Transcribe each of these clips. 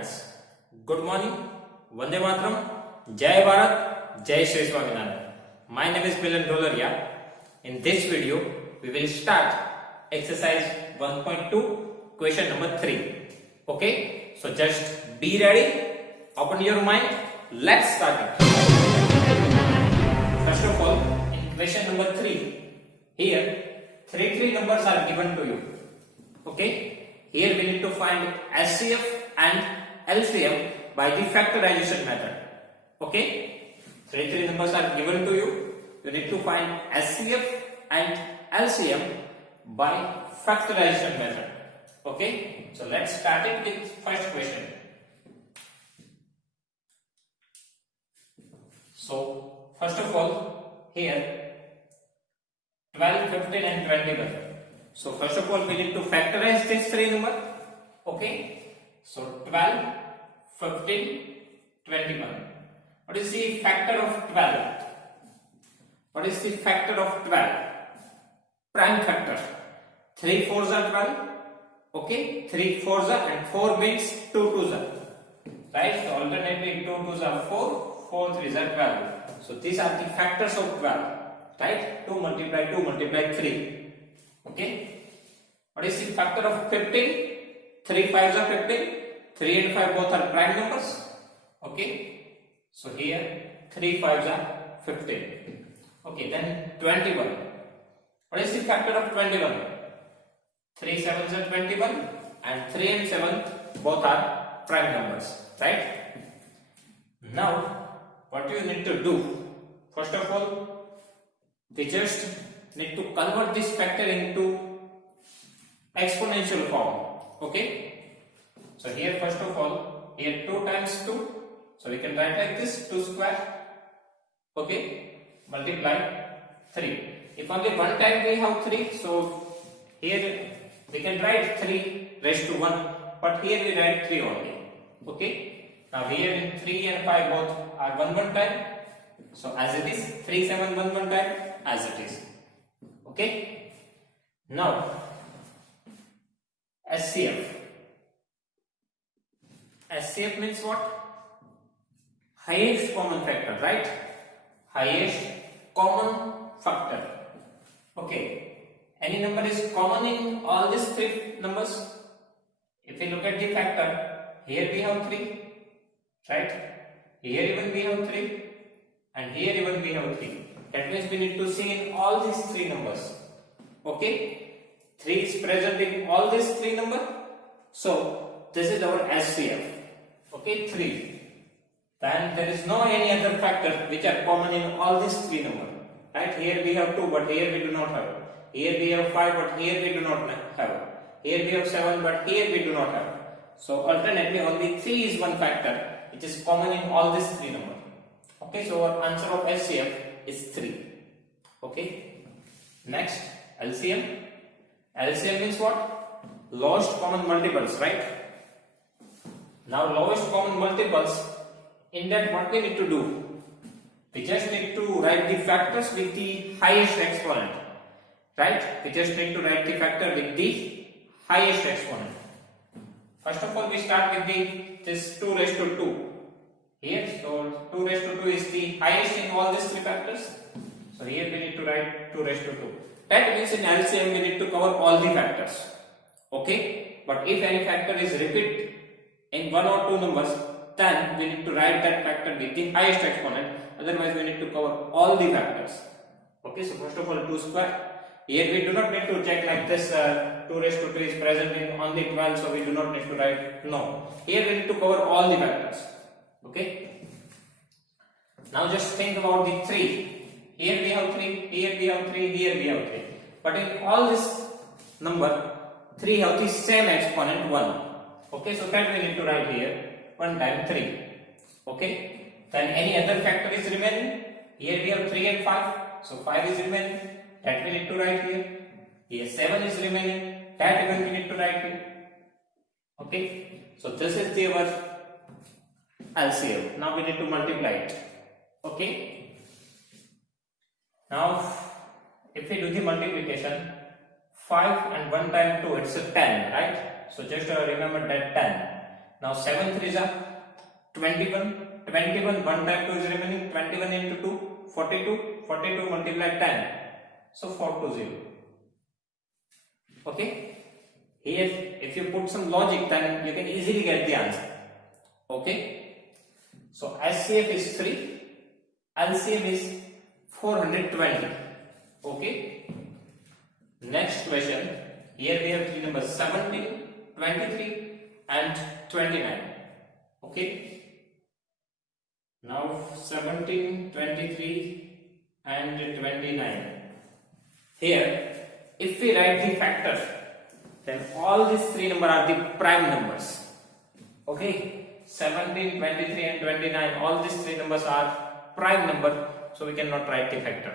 friends. Good morning, Vande Mataram, Jai Bharat, Jai Shri Swaminarayan. My name is Milan Dolaria. In this video, we will start exercise 1.2, question number 3. Okay, so just be ready, open your mind, let's start it. First of all, in question number 3, here three numbers are given to you. Okay. Here we need to find HCF and LCM by the factorization method. Okay, three numbers are given to you. You need to find HCF and LCM by factorization method. Okay, so let's start it with first question. So first of all, here 12, 15 and 21. So first of all, we need to factorize this three number. Okay. So 12, 15, 21. What is the factor of 12? What is the factor of 12? Prime factor. 3 4s are 12. Okay. 3 4s are and 4 means 2 2s are. Right. So alternately 2 2s are 4, 4 3s are 12. So these are the factors of 12. Right. 2 multiply 3. Okay, what is the factor of 15? 3 5s are 15. 3 and 5 both are prime numbers. Okay, so here 3 5s are 15. Okay, then 21. What is the factor of 21? 3 7s are 21 and 3 and 7 both are prime numbers. Right? Now, what you need to do? First of all, we just need to convert this factor into exponential form. Okay, so here first of all, here 2 times 2, so we can write like this, 2 square. Okay, multiply 3. If only one time we have 3, so here we can write 3 raised to 1, but here we write 3 only. Okay, now here in 3 and 5 both are 1 time, so as it is 3 7 1 time as it is. Okay, now HCF. HCF means what? Highest common factor, right? Highest common factor. Okay, any number is common in all these three numbers. If you look at the factor, here we have 3, right? Here even we have 3, and here even we have 3. That means we need to see in all these three numbers. Okay, 3 is present in all these three numbers. So this is our HCF. Okay, 3. Then there is no any other factor which are common in all these three numbers. Right? Here we have 2, but here we do not have. Here we have 5, but here we do not have. Here we have 7, but here we do not have. So alternately only 3 is one factor which is common in all these three numbers. Okay, so our answer of HCF is 3. Okay, next LCM. LCM means what? Lowest common multiples, right? Now lowest common multiples, in that what we need to do? We just need to write the factors with the highest exponent, right? We just need to write the factor with the highest exponent. First of all, we start with this 2 raised to 2. Here, so 2 raised to 2 is the highest in all these three factors. So here we need to write 2 raised to 2. That means in LCM we need to cover all the factors. Okay, but if any factor is repeat in 1 or 2 numbers, then we need to write that factor with the highest exponent. Otherwise we need to cover all the factors. Okay, so first of all 2 square. Here we do not need to check like this 2 raised to 2 is present in only 12, so we do not need to write. No, here we need to cover all the factors. Okay, now just think about the 3. Here we have 3, here we have 3, here we have 3. But in all this number, 3 have the same exponent 1. Okay, so that we need to write here 1 time 3. Okay, then any other factor is remaining. Here we have 3 and 5, so 5 is remaining. That we need to write here. Here 7 is remaining. That even we need to write here. Okay, so this is our LCM. Now we need to multiply it. Okay, now if we do the multiplication, 5 and 1 time 2, it's a 10, right? So just remember that 10. Now 7 3s are 21. 21, 1 time 2 is remaining. 21 into 2, 42. 42 multiplied 10. So 420. Okay. Here, if you put some logic, then you can easily get the answer. Okay. So SCF is 3. LCM is 420. Okay. Next question. Here we have three numbers 17, 23 and 29. Okay. Now 17, 23 and 29. Here, if we write the factors, then all these three numbers are the prime numbers. Okay. 17, 23 and 29, all these three numbers are prime number, so we cannot write the factor.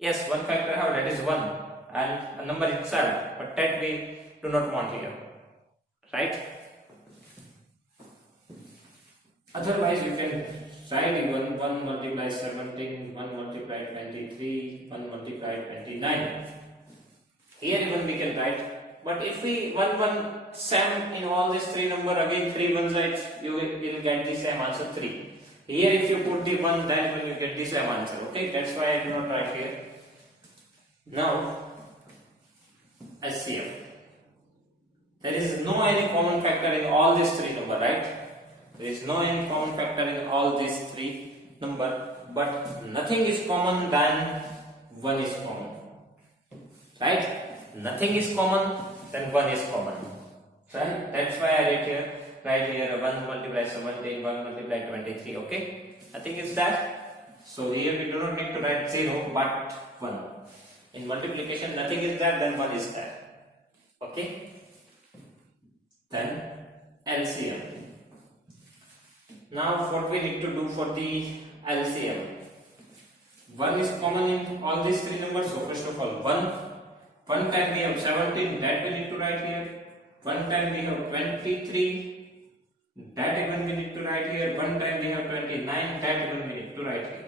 Yes, one factor have, that is 1 and a number itself, but that we do not want here, right? Otherwise we can write 1 multiply 17, 1 multiply 23, 1 multiply 29. Here even we can write, but if we 1 sum in all these three number, again 3 1 sides, you will get the same answer 3. Here if you put the 1, then you will get the same answer. Okay, that's why I do not write here. Now SCF. There is no any common factor in all these three number, right? There is no any common factor in all these three number, but nothing is common than 1 is common, right? Nothing is common, then 1 is common, right? That's why I write here 1 multiply 17, 1 multiply 23. Okay, nothing is that. So here we do not need to write 0 but 1. In multiplication nothing is there, then 1 is there. Okay. Then LCM. Now what we need to do for the LCM? 1 is common in all these three numbers. So first of all 1 time we have 17, that we need to write here. 1 time we have 23, that even we need to write here. 1 time we have 29, that even we need to write here.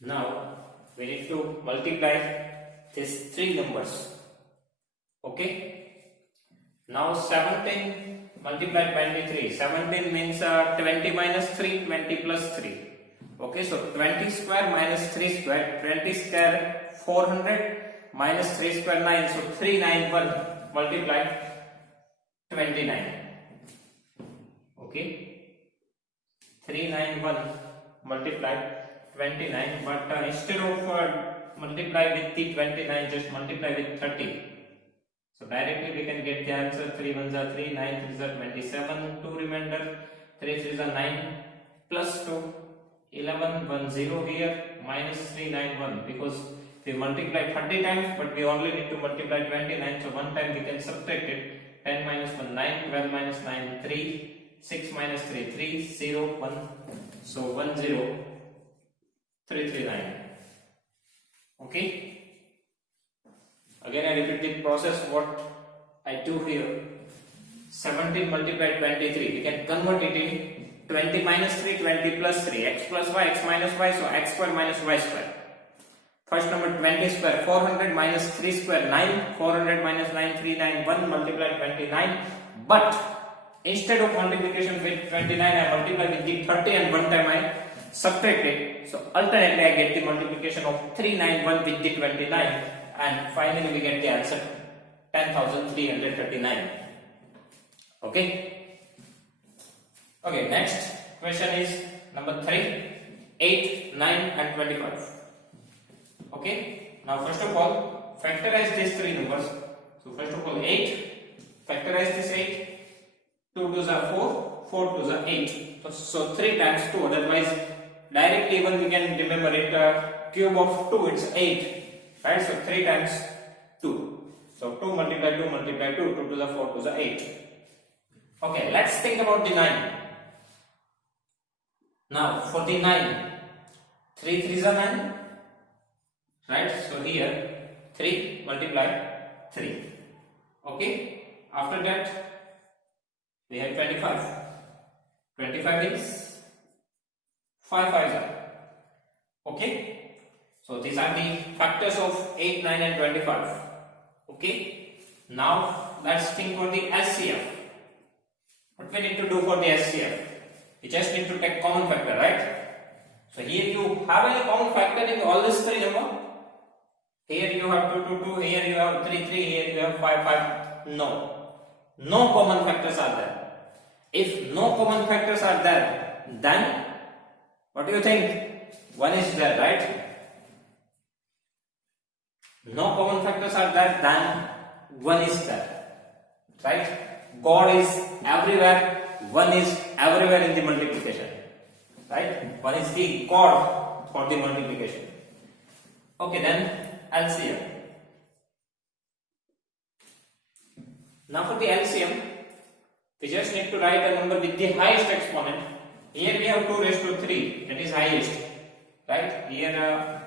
Now we need to multiply these three numbers. Okay. Now 17 multiplied 23. 17 means 20 minus 3, 20 plus 3. Okay, so 20 square minus 3 square. 20 square 400 minus 3 square 9. So 391 multiplied 29. Okay, 391 multiplied 29, but instead of multiply with the 29, just multiply with 30. So directly we can get the answer. 3 1s are 3, 9 3s are 27, 2 remainder, 3 3s are 9, plus 2, 11, 1 0 here, minus 3 9 1, because we multiply 30 times but we only need to multiply 29, so one time we can subtract it. 10 minus 1 9, 12 minus 9 3, 6 minus 3 3, 0 1, so 1 0 3 3 9. Okay. Again I repeat the process what I do here. 17 multiplied 23, we can convert it in 20 minus 3, 20 plus 3, x plus y, x minus y, so x square minus y square. First number 20 square, 400 minus 3 square 9, 400 minus 9 391 multiplied 29, but instead of multiplication with 29 I multiply with the 30 and one time I subtract it. So alternately I get the multiplication of 391 with the 29, and finally we get the answer 10,339. Okay. Okay, next question is number 3, 8, 9 and 25. Okay. Now first of all factorize these three numbers. So first of all 8, factorize this 8, 2 2s are 4, 4 2s are 8. So 3 times 2, otherwise directly even we can remember it, cube of 2 it's 8, right? So 3 times 2. So 2 multiply 2 multiply 2, 2 2s are 4 2s are 8. Okay, let's think about the 9. Now for the 9, 3 3s are 9, right? So here 3 multiply 3. Okay, after that we have 25. 25 is 5 5s are. Okay, so these are the factors of 8, 9 and 25. Okay, now let's think for the LCM. What we need to do for the SCF? We just need to take common factor, right? So here you have any common factor in all these three numbers? Here you have 2, 2, 2, here you have 3, 3, here you have 5, 5. No. No common factors are there. If no common factors are there, then what do you think? 1 is there, right? No common factors are there, then 1 is there. Right? God is everywhere, 1 is everywhere in the multiplication. Right? 1 is the God for the multiplication. Okay, then LCM. Now for the LCM, we just need to write a number with the highest exponent. Here we have 2 raised to 3, that is highest. Right? Here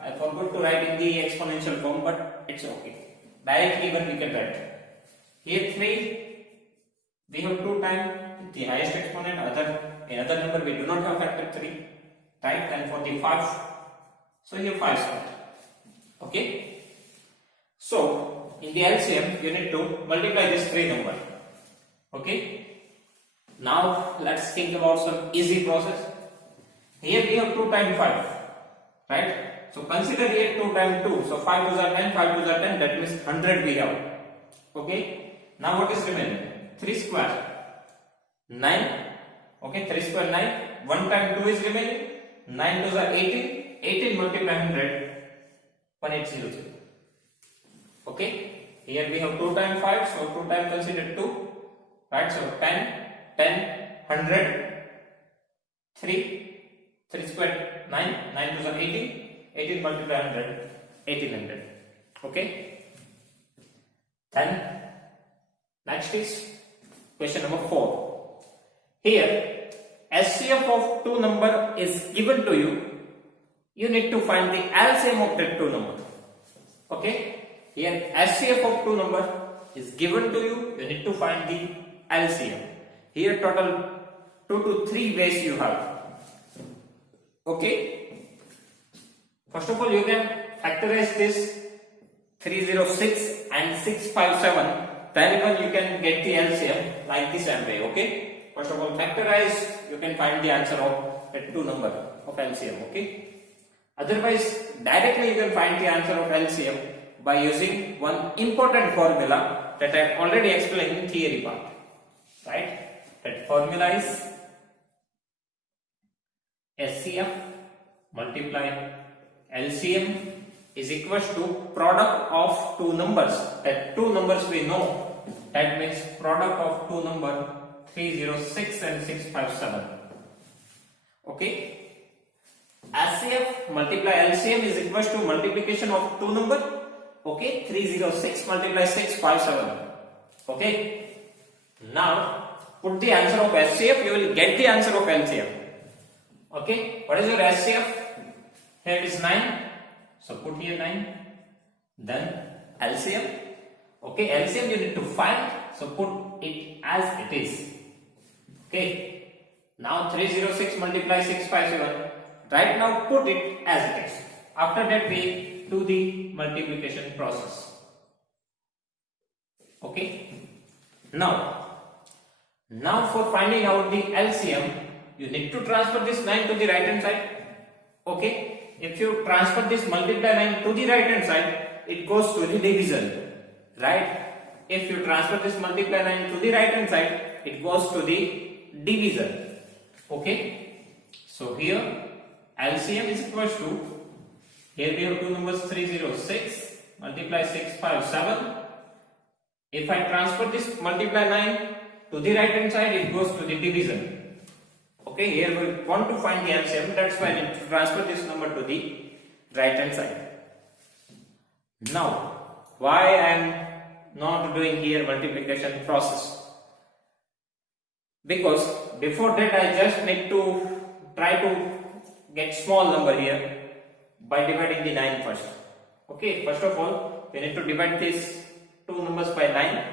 I forgot to write in the exponential form, but it's okay. Directly even we can write. Here 3, we have 2 times the highest exponent. Another number we do not have factor 3. Right? And for the 5, so here 5 square. Okay? So in the LCM, you need to multiply this 3 number. Okay? Now let's think about some easy process. Here we have 2 times 5. Right? So consider here 2 times 2. So 5 to the 10, 5 to the 10, that means 100 we have. Okay? Now what is remaining? 3 square. 9. Okay, 3 square 9. 1 times 2 is remaining. 9 to the 18. 18 multiply 100. 1803. Okay? Here we have 2 times 5. So 2 times consider 2. Right? So 10, 10, 100. 3. 3 square 9. 9 to the 18. 18 multiply 100. 1800. Okay? Then next is question number 4. Here SCF of 2 number is given to you. You need to find the LCM of that 2 number. Okay? Here SCF of 2 number is given to you. You need to find the LCM. Here total 2 to 3 ways you have. Okay? First of all, you can factorize this 306 and 657. Then even you can get the LCM like this way. Okay? First of all, factorize, you can find the answer of that 2 number of LCM. Okay? Otherwise, directly you can find the answer of LCM by using one important formula that I have already explained in theory part. Right? That formula is SCF multiply LCM is equals to product of 2 numbers. That 2 numbers we know. That means product of 2 number 306 and 657. Okay? SCF multiply LCM is equals to multiplication of 2 number. Okay? 306 multiply 657. Okay? Now put the answer of SCF, you will get the answer of LCM. Okay? What is your SCF? Here it is 9. So put here 9. Then LCM. Okay, LCM you need to find. So put it as it is. Okay. Now 306 multiply 657. Right now put it as it is. After that we do the multiplication process. Okay. Now for finding out the LCM, you need to transfer this 9 to the right hand side. Okay. If you transfer this multiply 9 to the right hand side, it goes to the division. Right? If you transfer this multiply 9 to the right hand side, it goes to the division. Okay. So here LCM is equals to, here we have 2 numbers 306 multiply 657. If I transfer this multiply 9 to the right hand side, it goes to the division. Okay, here we want to find the LCM, that's why I need to transfer this number to the right hand side. Now, why I am not doing here multiplication process? Because before that I just need to try to get small number here by dividing the 9 first. Okay, first of all, we need to divide these 2 numbers by 9.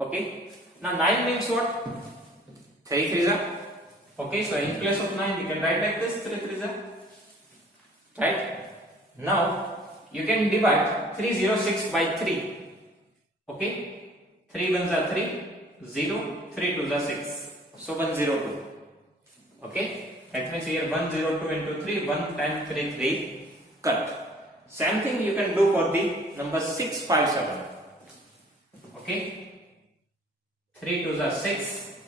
Okay, now 9 means what? 3 3s are. Okay, so in place of 9 we can write like this, 3 3s are. Right? Now you can divide 306 by 3. Okay, 3 1s are 3, 0, 3 2s are 6. So 102. Okay. That means here 102 into 3, 1 times 3, 3 cut. Same thing you can do for the number 657. Okay. 3 2s are 6.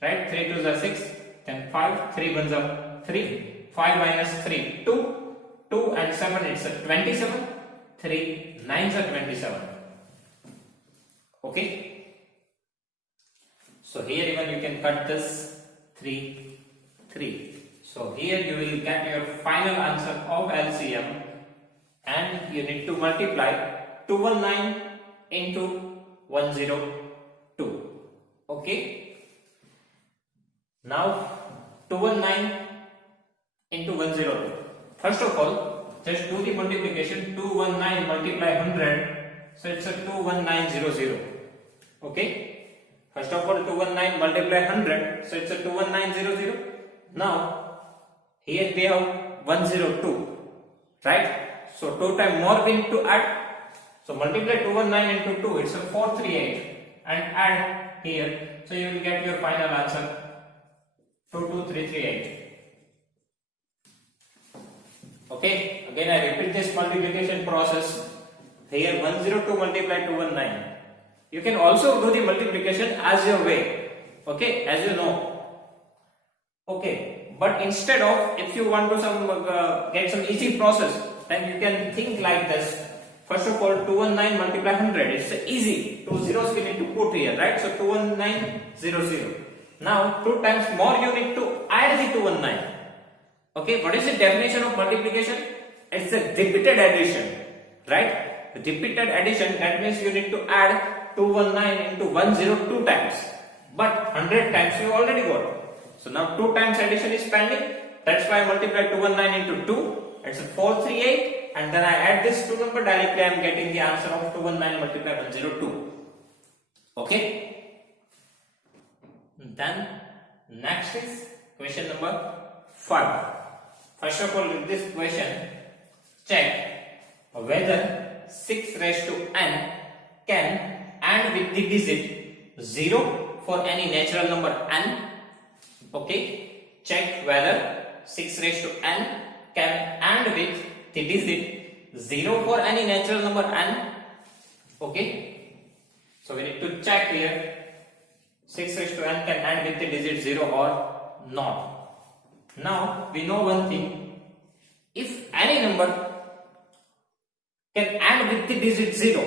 Right? 3 2s are 6. Then 5. 3 1s are 3. 5 minus 3, 2. 2 and 7, it's a 27. 3 9s are 27. Okay. So here even you can cut this 3, 3. So here you will get your final answer of LCM, and you need to multiply 219 into 102. Okay. Now 219 into 102. First of all, just do the multiplication. 219 multiply 100, so it's a 21900. Okay. First of all, 219 multiply 100, so it's a 21900. Now here we have 102, right? So 2 times more we need to add. So multiply 219 into 2, it's a 438, and add here. So you will get your final answer 22338. Okay, again I repeat this multiplication process. Here 102 multiply 219. You can also do the multiplication as your way. Okay, as you know. Okay, but instead of, if you want to get some easy process, then you can think like this. First of all, 219 multiply 100. It's easy. 2 zeros we need to put here, right? So 21900. Now 2 times more you need to add the 219. Okay, what is the definition of multiplication? It's a repeated addition, right? Repeated addition, that means you need to add 219 into 102 times, but 100 times you already got. So now 2 times addition is pending. That's why I multiply 219 into 2. It's a 438, and then I add this 2 number directly. I am getting the answer of 219 multiplied 102. Okay. Then next is question number 5. First of all, with this question, check whether 6 raised to n can and with the digit 0 for any natural number n. Okay, check whether 6 raised to n can and with the digit 0 for any natural number n. Okay, so we need to check here 6 raised to n can and with the digit 0 or not. Now we know one thing: if any number can add with the digit 0,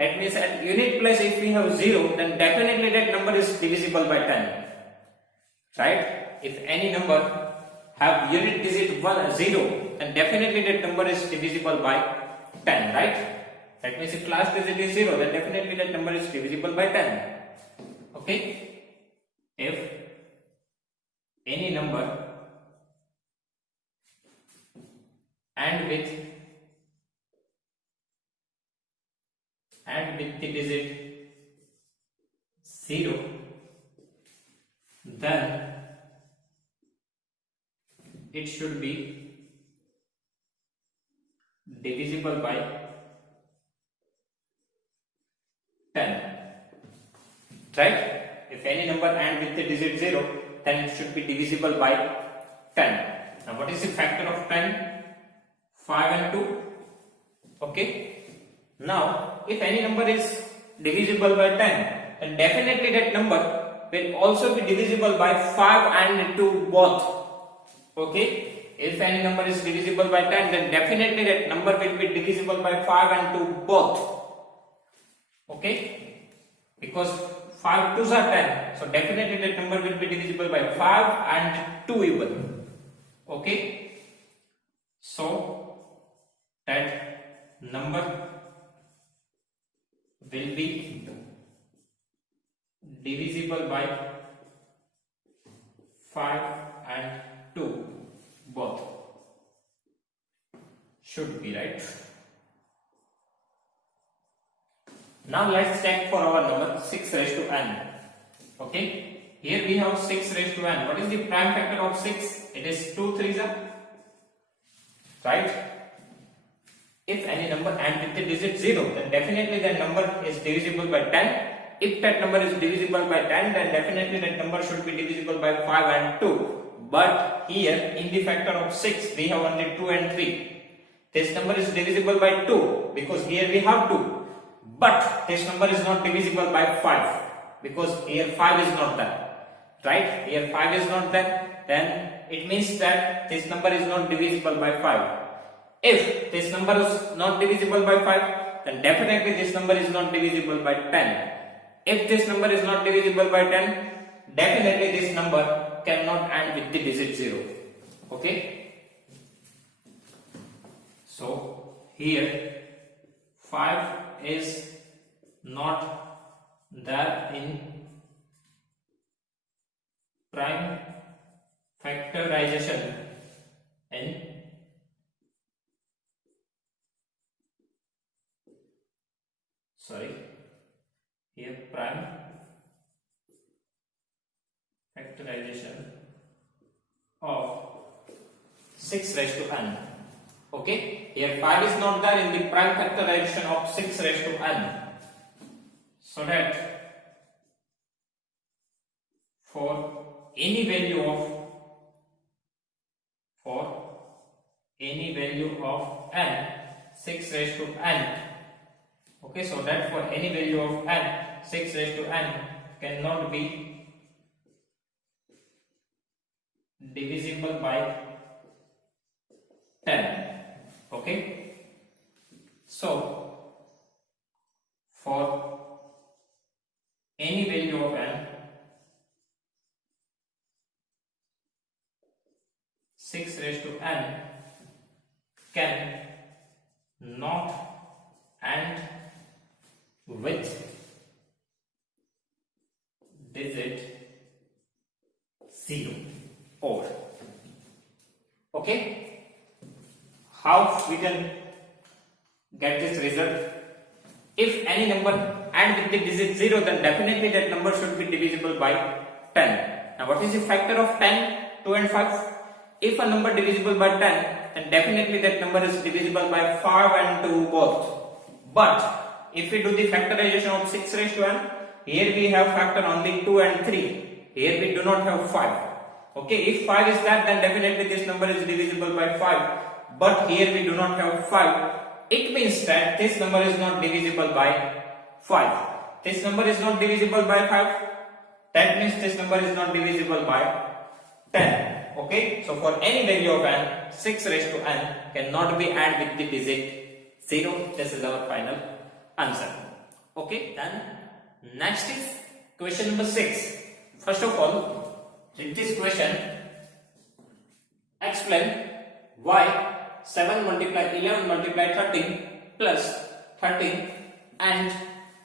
that means at unit place if we have 0, then definitely that number is divisible by 10. Right? If any number have unit digit 0, then definitely that number is divisible by 10. Right? That means if last digit is 0, then definitely that number is divisible by 10. Okay? If any number and with the digit 0, then it should be divisible by 10. Right? If any number and with the digit 0, then it should be divisible by 10. Now what is the factor of 10? 5 and 2. Okay. Now if any number is divisible by 10, then definitely that number will also be divisible by 5 and 2 both. Okay. If any number is divisible by 10, then definitely that number will be divisible by 5 and 2 both. Okay. Because 5 2s are 10, so definitely that number will be divisible by 5 and 2 even. Okay. So that number will be divisible by 5 and 2 both. Should be, right? Now let's check for our number 6 raised to n. Okay, here we have 6 raised to n. What is the prime factor of 6? It is 2 3s, right? If any number and with the digit 0, then definitely that number is divisible by 10. if that number is divisible by 10, then definitely that number should be divisible by 5 and 2. But here in the factor of 6 we have only 2 and 3. This number is divisible by 2 because here we have 2. But this number is not divisible by 5 because here 5 is not there. Right? Here 5 is not there. Then it means that this number is not divisible by 5. If this number is not divisible by 5, then definitely this number is not divisible by 10. If this number is not divisible by 10, definitely this number cannot end with the digit 0. Okay? So here 5 is not there in prime factorization in here prime factorization of 6 raised to n. Okay, here 5 is not there in the prime factorization of 6 raised to n. So that for any value of n 6 raised to n, okay, so that for any value of n 6 raised to n cannot be divisible by 10. Okay, so for any value of n 6 raised to n can not end with digit 0 or. Okay, how we can get this result? If any number end with the digit 0, then definitely that number should be divisible by 10. Now what is the factor of 10, 2 and 5? If a number divisible by 10, then definitely that number is divisible by 5 and 2 both. But if we do the factorization of 6 raised to n, here we have factor only 2 and 3. Here we do not have 5. Okay, if 5 is that, then definitely this number is divisible by 5. But here we do not have 5. It means that this number is not divisible by 5. This number is not divisible by 5. That means this number is not divisible by 10. Okay, so for any value of n, 6 raised to n cannot be added with the digit 0. This is our final answer. Okay, then next is question number 6. First of all, in this question, explain why 7 multiply 11 multiply 13 plus 13 and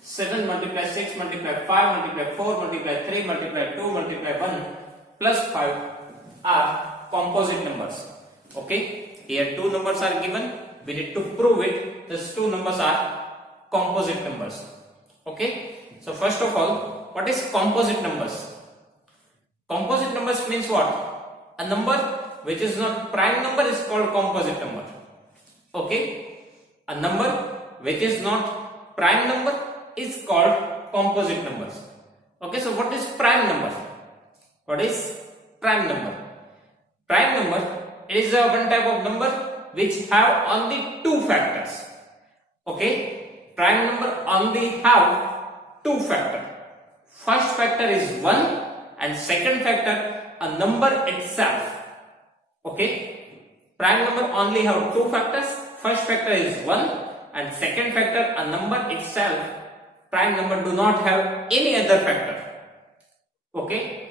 7 multiply 6 multiply 5 multiply 4 multiply 3 multiply 2 multiply 1 plus 5 are composite numbers. Okay, here two numbers are given. We need to prove it. These two numbers are composite numbers. Okay, so first of all, what is composite numbers? Composite numbers means what? A number which is not prime number is called composite number. Okay, a number which is not prime number is called composite numbers. Okay, so what is prime number? What is prime number? Prime number is a one type of number which have only two factors. Okay, prime number only have two factors. First factor is 1 and second factor a number itself. Okay, prime number only have two factors. First factor is 1 and second factor a number itself. Prime number do not have any other factor. Okay,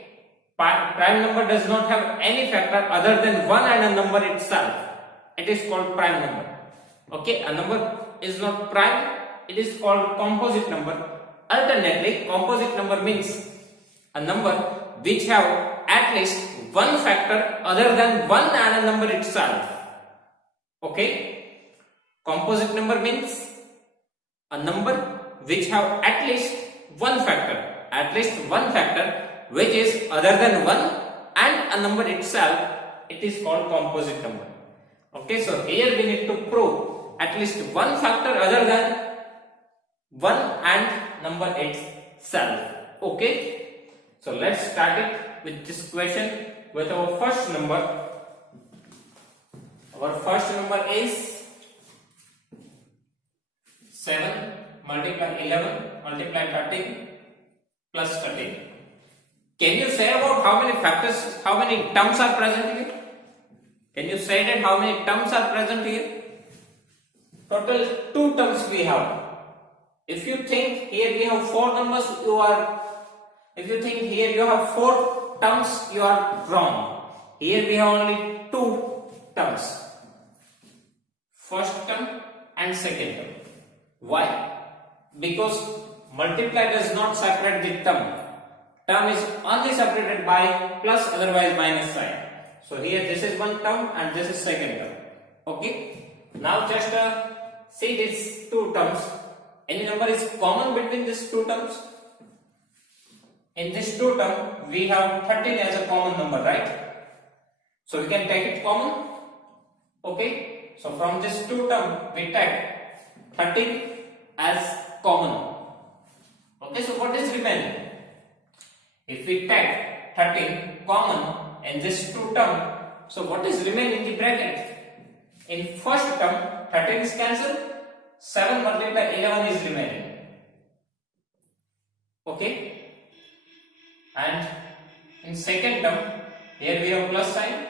prime number does not have any factor other than 1 and a number itself. It is called prime number. Okay, a number is not prime, it is called composite number. Alternately, composite number means a number which have at least one factor other than 1 and a number itself. Okay, composite number means a number which have at least one factor which is other than 1 and a number itself. It is called composite number. Okay, so here we need to prove at least one factor other than 1 and number itself. itself. Okay, so let's start it with this question with our first number. Our first number is 7 multiply 11 multiply 13 plus 13. Can you say about how many factors, how many terms are present here? Can you say that how many terms are present here? Total 2 terms we have. If you think here we have 4 numbers, if you think here you have 4 terms, you are wrong. Here we have only 2 terms. First term and second term. Why? Because multiply does not separate the term. Term is only separated by plus, otherwise minus sign. So here this is one term and this is second term. Okay. Now just see these 2 terms. Any number is common between these 2 terms? In this 2 term, we have 13 as a common number, right? So we can take it common. Okay. So from this 2 term, we take 13 as common. Okay. So what is remaining? If we take 13 common in this 2 term, so what is remaining in the bracket? In first term, 13 is cancelled. 7 multiplied 11 is remaining. Okay, and in second term, here we have plus sign.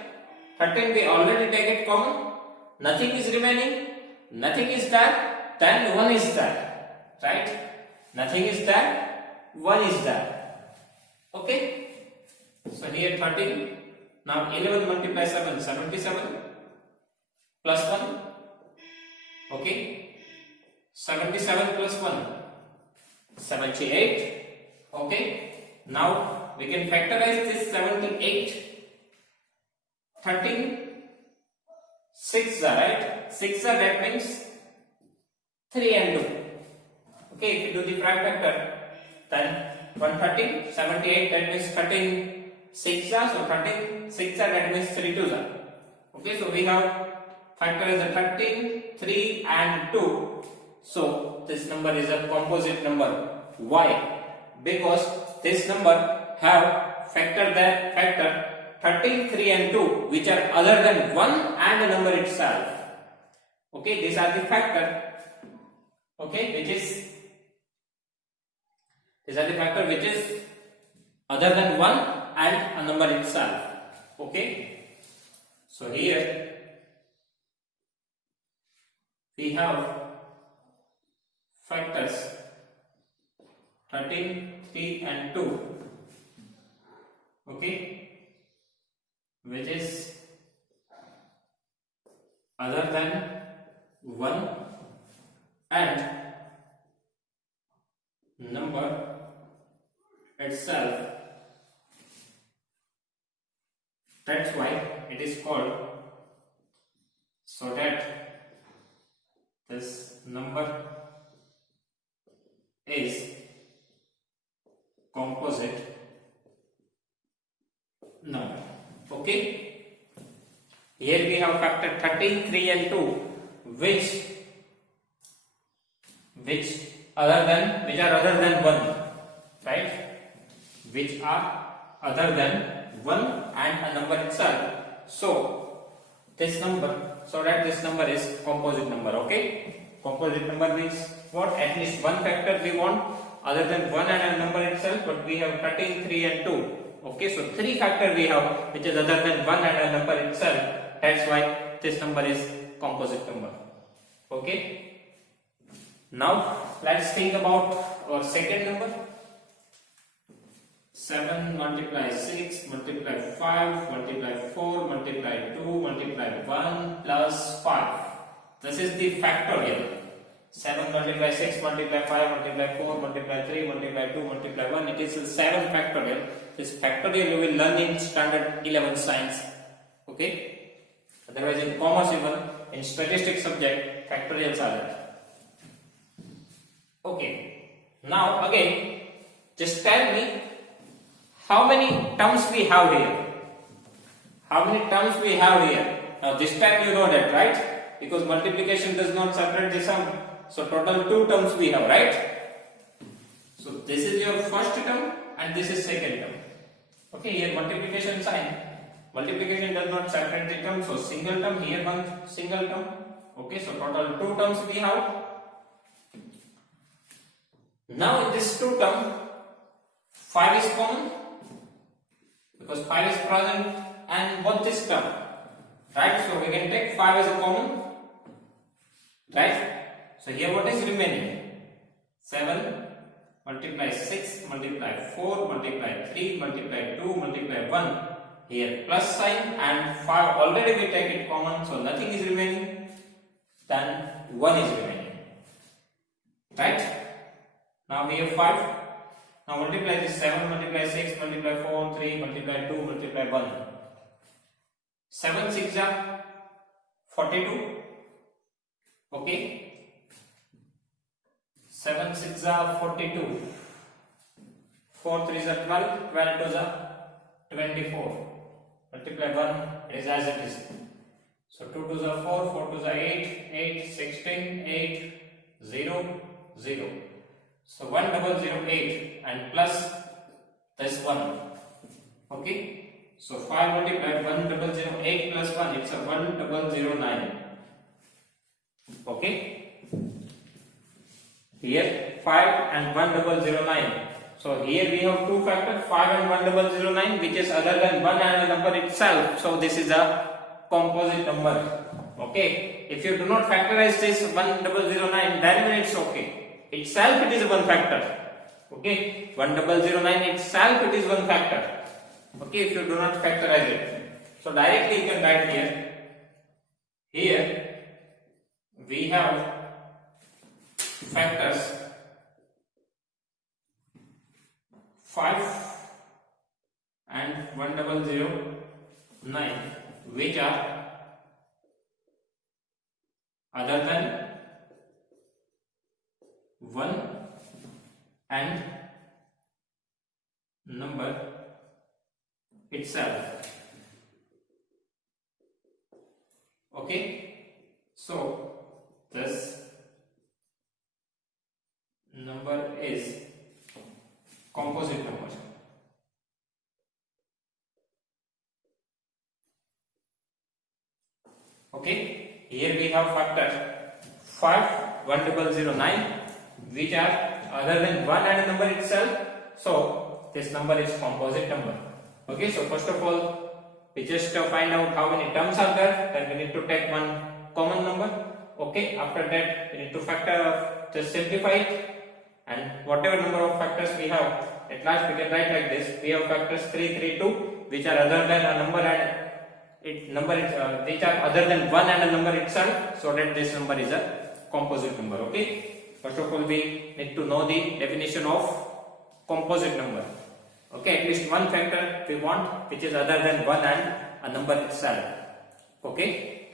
13 we already take it common. Nothing is remaining. Nothing is there. Then 1 is there. Right? Nothing is there. 1 is there. Okay. So here 13. Now 11 multiply 7, 77 plus 1. Okay. 77 plus 1, 78. Okay. Now we can factorize this 78. 13, 6 are right. 6 are, that means 3 and 2. Okay. If you do the prime factor, then 130, 78, that means 13 6 are, so 13 6 are, that means 3 2s are. Okay. So we have factor as a 13, 3 and 2. So this number is a composite number. Why? Because this number have factor 13, 3 and 2 which are other than 1 and the number itself. Okay, these are the factor. Okay, these are the factor which is other than 1 and a number itself. Okay, so here we have factors 13, 3 and 2. Okay, which is other than 1 and number itself. That's why it is called, so that this number is composite number. Okay, here we have factor 13, 3 and 2 which are other than 1, right? Which are other than 1 and a number itself. So this number, so that this number is composite number. Okay, composite number means what? At least one factor we want other than 1 and a number itself, but we have 13, 3 and 2. Okay, so 3 factor we have which is other than 1 and a number itself. That's why this number is composite number. Okay, now let's think about our second number. 7 multiply 6 multiply 5 multiply 4 multiply 2 multiply 1 plus 5. This is the factorial. 7 multiply 6 multiply 5 multiply 4 multiply 3 multiply 2 multiply 1. It is 7 factorial. This factorial you will learn in standard 11 science. Okay. Otherwise in commerce even in statistics subject factorials are there. Okay. Now again just tell me how many terms we have here. How many terms we have here? Now this time you know that, right? Because multiplication does not separate the sum. So total 2 terms we have, right? So this is your first term and this is second term. Okay, here multiplication sign. Multiplication does not separate the term, so single term, here one single term. Okay, so total two terms we have. Now in this two term, 5 is common because 5 is present and both this term, right? So we can take 5 as a common, right? So here what is remaining? 7 multiply 6 multiply 4 multiply 3 multiply 2 multiply 1. Here plus sign and 5 already we take it common, so nothing is remaining. Then 1 is remaining, right? Now we have 5. Now multiply this 7 multiply 6 multiply 4 3 multiply 2 multiply 1. 7 6 are 42. Okay. 7 6 are 42. 4 3 are 12. 12 2 are 24. Multiply 1, it is as it is. So 2 2 are 4, 4 2 are 8, 8, 16, 8, 0, 0. So 1008 and plus this 1. Okay. So 5 multiplied 1008 plus 1, it's a 1009. Okay. Here 5 and 1009. So here we have two factors, 5 and 1009, which is other than 1 and the number itself. So this is a composite number. Okay. If you do not factorize this 1009, then it's okay. Itself it is one factor. Okay. 1009 itself it is one factor. Okay. If you do not factorize it. So directly you can write here. Here we have factors 5 and 1009 which are other than 1 and number itself. Okay, so this number is composite number. Okay, here we have factor 5 1009 which are other than 1 and number itself. So this number is composite number. Okay, so first of all we just find out how many terms are there, then we need to take one common number. Okay, after that we need to factor, just simplify it, and whatever number of factors we have, at last we can write like this. We have factors 3 3 2 which are other than a number and which are other than 1 and a number itself, so that this number is a composite number. Okay, first of all we need to know the definition of composite number. Okay, at least one factor we want which is other than 1 and a number itself. Okay,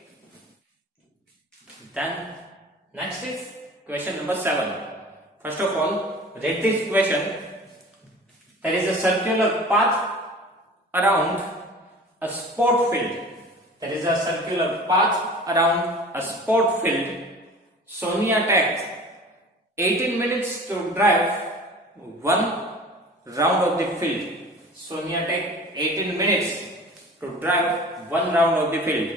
then next is question number 7. First of all, read this question. There is a circular path around a sport field. There is a circular path around a sport field. Sonia takes 18 minutes to drive one round of the field. Sonia takes 18 minutes to drive one round of the field.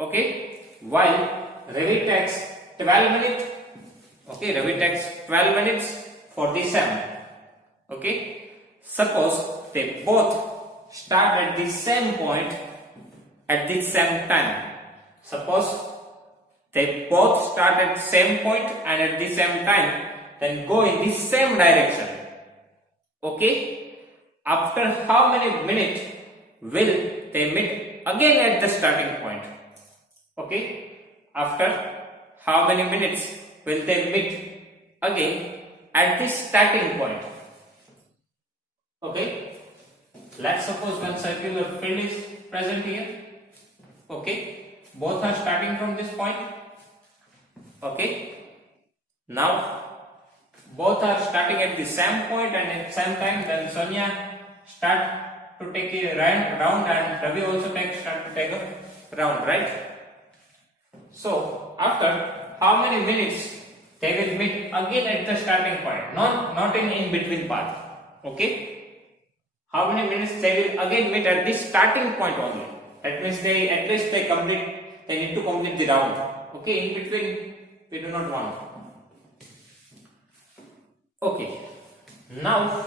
Okay, while Ravi takes 12 minutes. Okay, Ravi takes 12 minutes for the sum. Okay, suppose they both start at the same point at the same time. Suppose they both start at the same point and at the same time, then go in the same direction. Okay, after how many minutes will they meet again at the starting point? Okay, after how many minutes will they meet again at the starting point? Okay, let's suppose one circular field is present here. Okay, both are starting from this point. Okay, now both are starting at the same point and at the same time, then Sonia start to take a round and Ravi also start to take a round, right? So after how many minutes they will meet again at the starting point, not in between path. Okay. How many minutes they will again meet at the starting point only? That means they need to complete the round. Okay, in between we do not want. Okay, now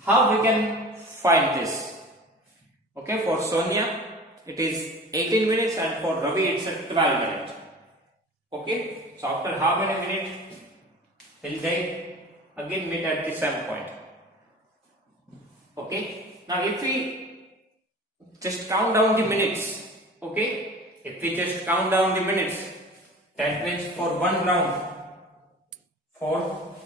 how we can find this? Okay, for Sonia it is 18 minutes and for Ravi it's at 12 minutes. Okay, so after how many minutes will they again meet at the same point? Okay, now if we just count down the minutes, okay, if we just count down the minutes, that means for one round for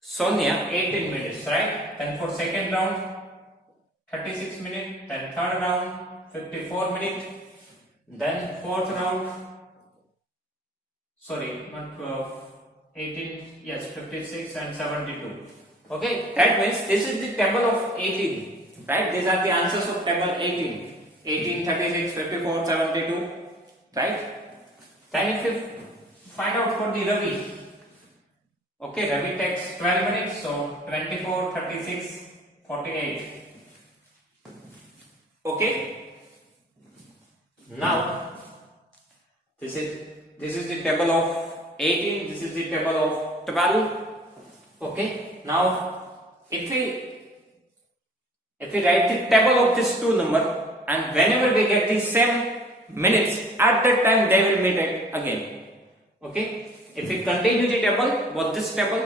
Sonia 18 minutes, right? Then for second round 36 minutes, then third round 54 minutes, then fourth round, sorry, not 18, yes, 56 and 72. Okay, that means this is the table of 18, right? These are the answers of table 18. 18, 36, 54, 72, right? Then if you find out for the Ravi, okay, Ravi takes 12 minutes, so 24, 36, 48. Okay. Now this is the table of 18. This is the table of 12. Okay. Now if we write the table of these two numbers, and whenever we get the same minutes, at that time they will meet again. Okay. If we continue the table, both this table,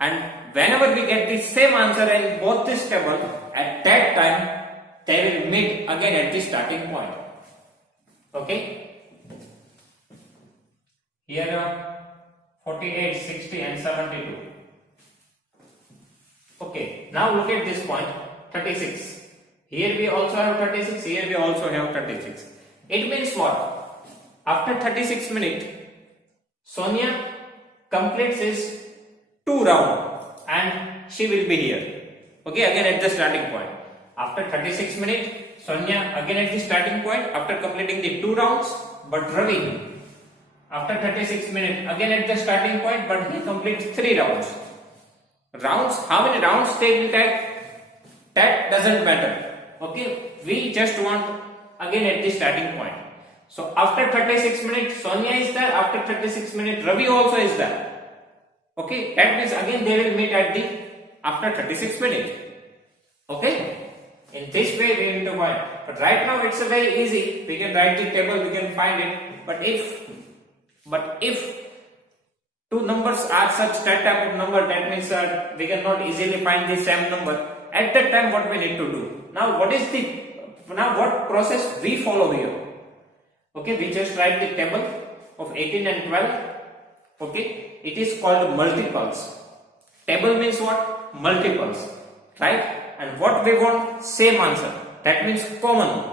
and whenever we get the same answer in both this table, at that time they will meet again at the starting point. Okay. Here are 48, 60 and 72. Okay. Now look at this point 36. Here we also have 36. Here we also have 36. It means what? After 36 minutes, Sonia completes his 2 round and she will be here. Okay, again at the starting point. After 36 minutes, Sonia again at the starting point after completing the 2 rounds. But Ravi, after 36 minutes, again at the starting point, but he completes 3 rounds. How many rounds they will take? That doesn't matter. Okay, we just want again at the starting point. So after 36 minutes, Sonia is there. After 36 minutes, Ravi also is there. Okay, that means again they will meet at the after 36 minutes. Okay. In this way we need to find. But right now it's a very easy. We can write the table, we can find it. But if two numbers are such that type of number, that means we cannot easily find the same number. At that time, what we need to do? Now what process we follow here? Okay, we just write the table of 18 and 12. Okay, it is called multiples. Table means what? Multiples, right? And what we want? Same answer. That means common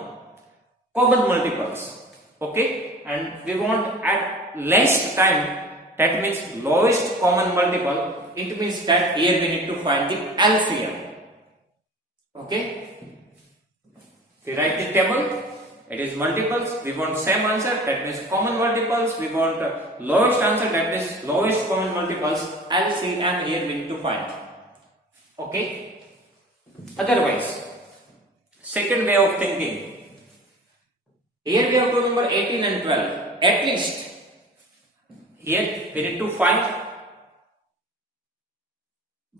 multiples. Okay, and we want at least time. That means lowest common multiple. It means that here we need to find the LCM. Okay, we write the table. It is multiples. We want same answer. That means common multiples. We want lowest answer. That means lowest common multiples. LCM here we need to find. Okay. Otherwise, second way of thinking. Here we have to number 18 and 12. At least here we need to find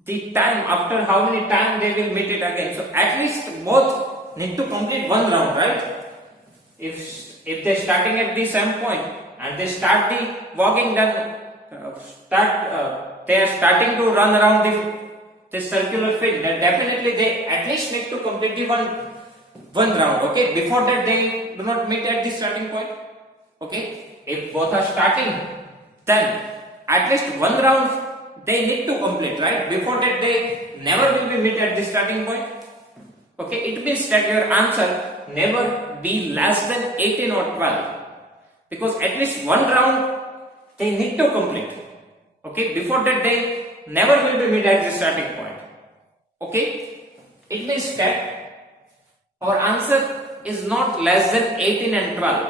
the time, after how many time they will meet it again. So at least both need to complete one round, right? If they starting at the same point and they start the walking, then they are starting to run around this circular field, then definitely they at least need to complete the one round. Okay, before that they do not meet at the starting point. Okay, if both are starting, then at least one round they need to complete, right? Before that they never will be meet at the starting point. Okay, it means that your answer never be less than 18 or 12, because at least one round they need to complete. Okay, before that they never will be meet at the starting point. Okay, it means that our answer is not less than 18 and 12,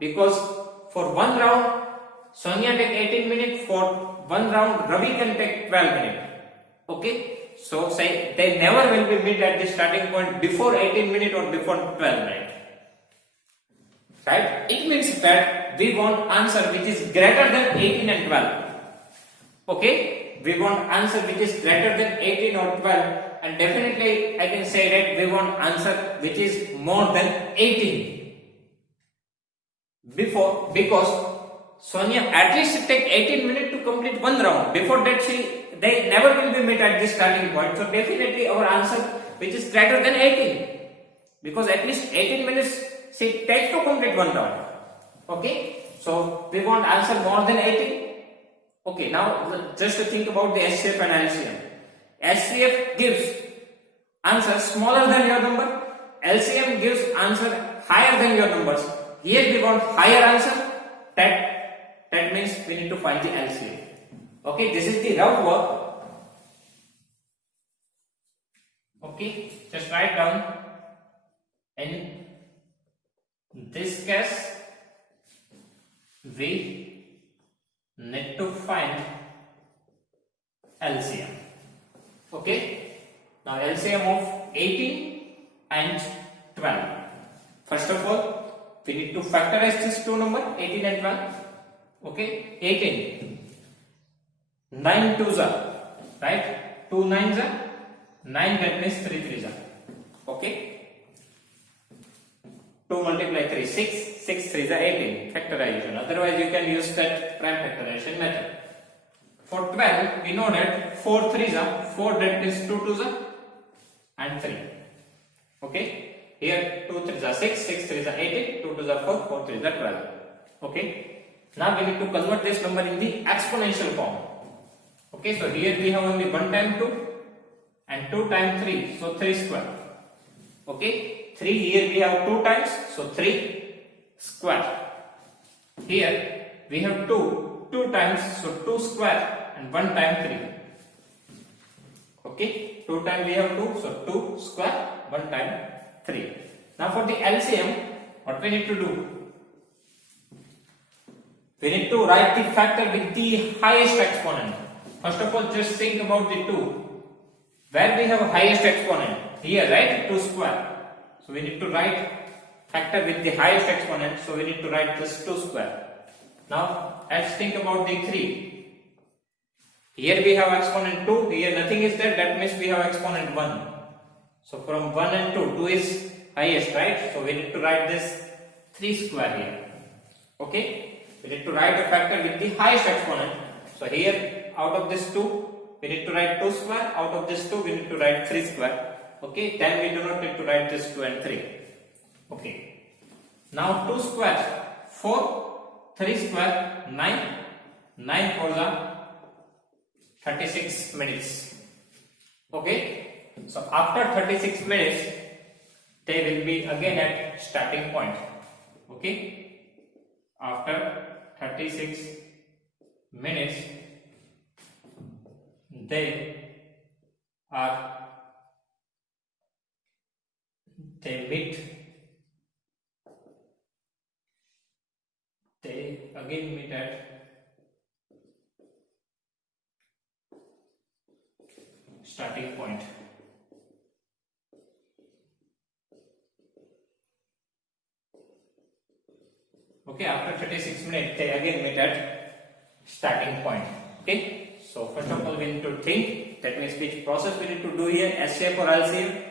because for one round Sonia take 18 minutes for one round, Ravi can take 12 minutes. Okay, so say they never will be meet at the starting point before 18 minutes or before 12 minutes. Right? It means that we want answer which is greater than 18 and 12. Okay, we want answer which is greater than 18 or 12, and definitely I can say that we want answer which is more than 18. Because Sonia at least take 18 minutes to complete one round. Before that they never will be met at this starting point. So definitely our answer which is greater than 18. Because at least 18 minutes she takes to complete one round. Okay, so we want answer more than 18. Okay, now just to think about the HCF and LCM. HCF gives answer smaller than your number. LCM gives answer higher than your numbers. Here we want higher answer. That means we need to find the LCM. Okay, this is the rough work. Okay, just write down. In this case, we need to find LCM. Okay, now LCM of 18 and 12. First of all, we need to factorize these two numbers, 18 and 12. Okay, 18. 9 2s are, right? 2 9s are 9, that means 3 3s are. Okay. 2 multiply 3, 6, 6 3s are 18, factorization. Otherwise you can use that prime factorization method. For 12, we know that 4 3s are 4, that means 2 2s are and 3. Okay. Here 2 3s are 6, 6 3s are 18, 2 2s are 4, 4 3s are 12. Okay. Now we need to convert this number in the exponential form. Okay, so here we have only 1 times 2 and 2 times 3, so 3 square. Okay, 3 here we have 2 times, so 3 square. Here we have 2 times, so 2 square and 1 time 3. Okay, 2 times we have 2, so 2 square, 1 time 3. Now for the LCM, what we need to do? We need to write the factor with the highest exponent. First of all, just think about the 2. Where we have highest exponent? Here, right? 2 square. So we need to write factor with the highest exponent. So we need to write this 2 square. Now let's think about the 3. Here we have exponent 2. Here nothing is there. That means we have exponent 1. So from 1 and 2, 2 is highest, right? So we need to write this 3 square here. Okay. We need to write a factor with the highest exponent. So here out of this 2, we need to write 2 square. Out of this 2, we need to write 3 square. Okay, then we do not need to write this 2 and 3. Okay. Now 2 square, 4, 3 square, 9. 9 for the 36 minutes. Okay. So after 36 minutes, they will be again at starting point. Okay. After 36 minutes, they again meet at starting point. Okay, after 36 minutes, they again meet at starting point. Okay, so first of all, we need to think. That means which process we need to do here, HCF or LCM?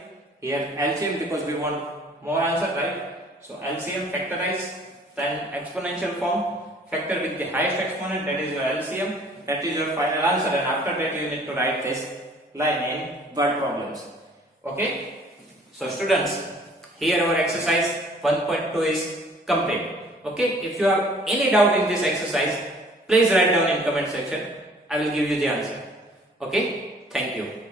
Here LCM because we want more answer, right? So LCM factorize, then exponential form, factor with the highest exponent, that is your LCM, that is your final answer, and after that you need to write this line in word problems. Okay, so students, here our exercise 1.2 is complete. Okay, if you have any doubt in this exercise, please write down in comment section. I will give you the answer. Okay, thank you.